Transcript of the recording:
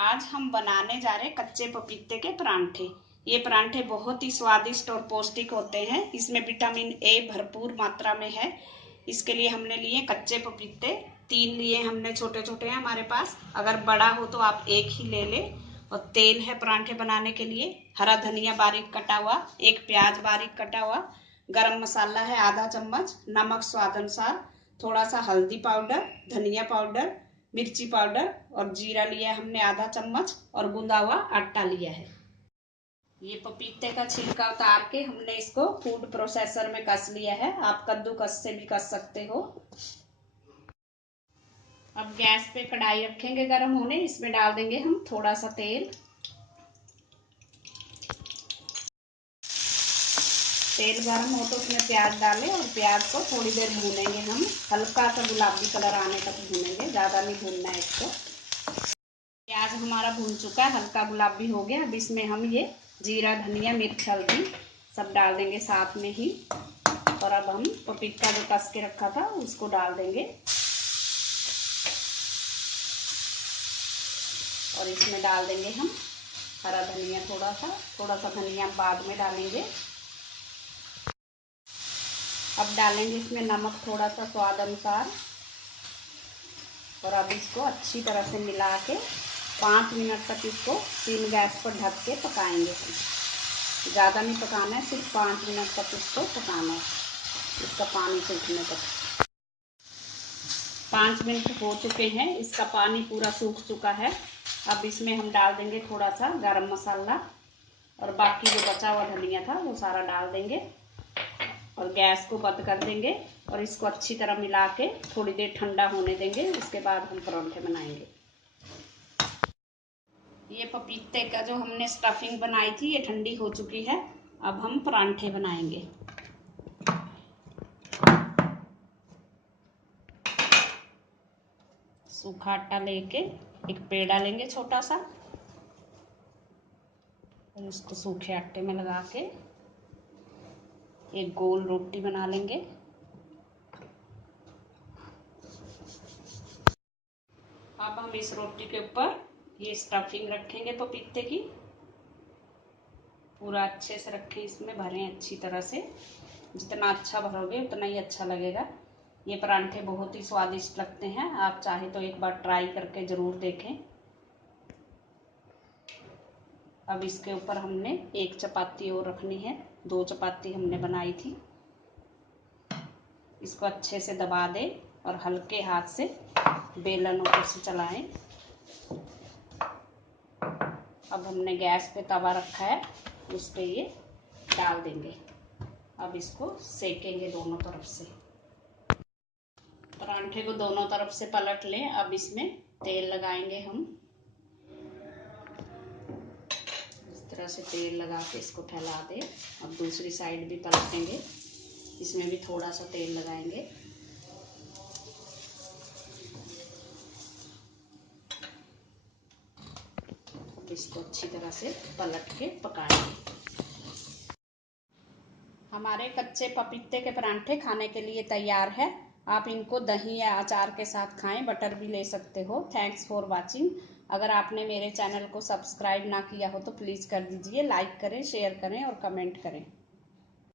आज हम बनाने जा रहे हैं कच्चे पपीते के परांठे। ये परांठे बहुत ही स्वादिष्ट और पौष्टिक होते हैं। इसमें विटामिन ए भरपूर मात्रा में है। इसके लिए हमने लिए कच्चे पपीते 3 लिए हमने, छोटे छोटे हैं हमारे पास। अगर बड़ा हो तो आप एक ही ले लें। और तेल है परांठे बनाने के लिए, हरा धनिया बारीक कटा हुआ, एक प्याज बारीक कटा हुआ, गरम मसाला है आधा चम्मच, नमक स्वाद अनुसार, थोड़ा सा हल्दी पाउडर, धनिया पाउडर, मिर्ची पाउडर और जीरा लिया हमने आधा चम्मच और गूंदा हुआ आटा लिया है। ये पपीते का छिलका उतार के हमने इसको फूड प्रोसेसर में कस लिया है। आप कद्दूकस से भी कस सकते हो। अब गैस पे कढ़ाई रखेंगे गर्म होने। इसमें डाल देंगे हम थोड़ा सा तेल। तेल गर्म हो तो उसमें प्याज डालें और प्याज को थोड़ी देर भूनेंगे हम। हल्का सा गुलाबी कलर आने तक भूनेंगे, ज़्यादा नहीं भूनना है इसको। प्याज हमारा भून चुका है, हल्का गुलाबी हो गया। अब इसमें हम ये जीरा, धनिया, मिर्च, हल्दी सब डाल देंगे साथ में ही। और अब हम पपीता जो कस के रखा था उसको डाल देंगे। और इसमें डाल देंगे हम हरा धनिया, थोड़ा सा धनिया बाद में डालेंगे। अब डालेंगे इसमें नमक थोड़ा सा स्वाद अनुसार। और अब इसको अच्छी तरह से मिला के 5 मिनट तक इसको सिम गैस पर ढक के पकाएंगे। ज़्यादा नहीं पकाना है, सिर्फ 5 मिनट तक इसको पकाना है, इसका पानी सूखने तक। 5 मिनट हो चुके हैं, इसका पानी पूरा सूख चुका है। अब इसमें हम डाल देंगे थोड़ा सा गरम मसाला और बाकी जो बचा हुआ धनिया था वो सारा डाल देंगे। और गैस को बंद कर देंगे और इसको अच्छी तरह मिला के थोड़ी देर ठंडा होने देंगे। उसके बाद हम परांठे बनाएंगे। ये पपीते का जो हमने स्टफिंग बनाई थी ये ठंडी हो चुकी है। अब हम परांठे बनाएंगे। सूखा आटा लेके एक पेड़ा लेंगे छोटा सा और इसको सूखे आटे में लगा के एक गोल रोटी बना लेंगे। अब हम इस रोटी के ऊपर ये स्टफिंग रखेंगे पपीते की। पूरा अच्छे से रखें, इसमें भरें अच्छी तरह से। जितना अच्छा भरोगे उतना ही अच्छा लगेगा। ये परांठे बहुत ही स्वादिष्ट लगते हैं। आप चाहे तो एक बार ट्राई करके ज़रूर देखें। अब इसके ऊपर हमने एक चपाती और रखनी है। 2 चपाती हमने बनाई थी। इसको अच्छे से दबा दें और हल्के हाथ से बेलन ऊपर से चलाएं। अब हमने गैस पे तवा रखा है, उस पे ये डाल देंगे। अब इसको सेकेंगे दोनों तरफ से। परांठे को दोनों तरफ से पलट लें। अब इसमें तेल लगाएंगे हम। इस तरह से तेल लगा के इसको फैला दें। अब दूसरी साइड भी पलटेंगे, इसमें भी थोड़ा सा तेल लगाएंगे। इसको अच्छी तरह से पलट के पकाएंगे। हमारे कच्चे पपीते के परांठे खाने के लिए तैयार है। आप इनको दही या अचार के साथ खाएं, बटर भी ले सकते हो। Thanks for watching. अगर आपने मेरे चैनल को सब्सक्राइब ना किया हो तो प्लीज़ कर दीजिए। लाइक करें, शेयर करें और कमेंट करें।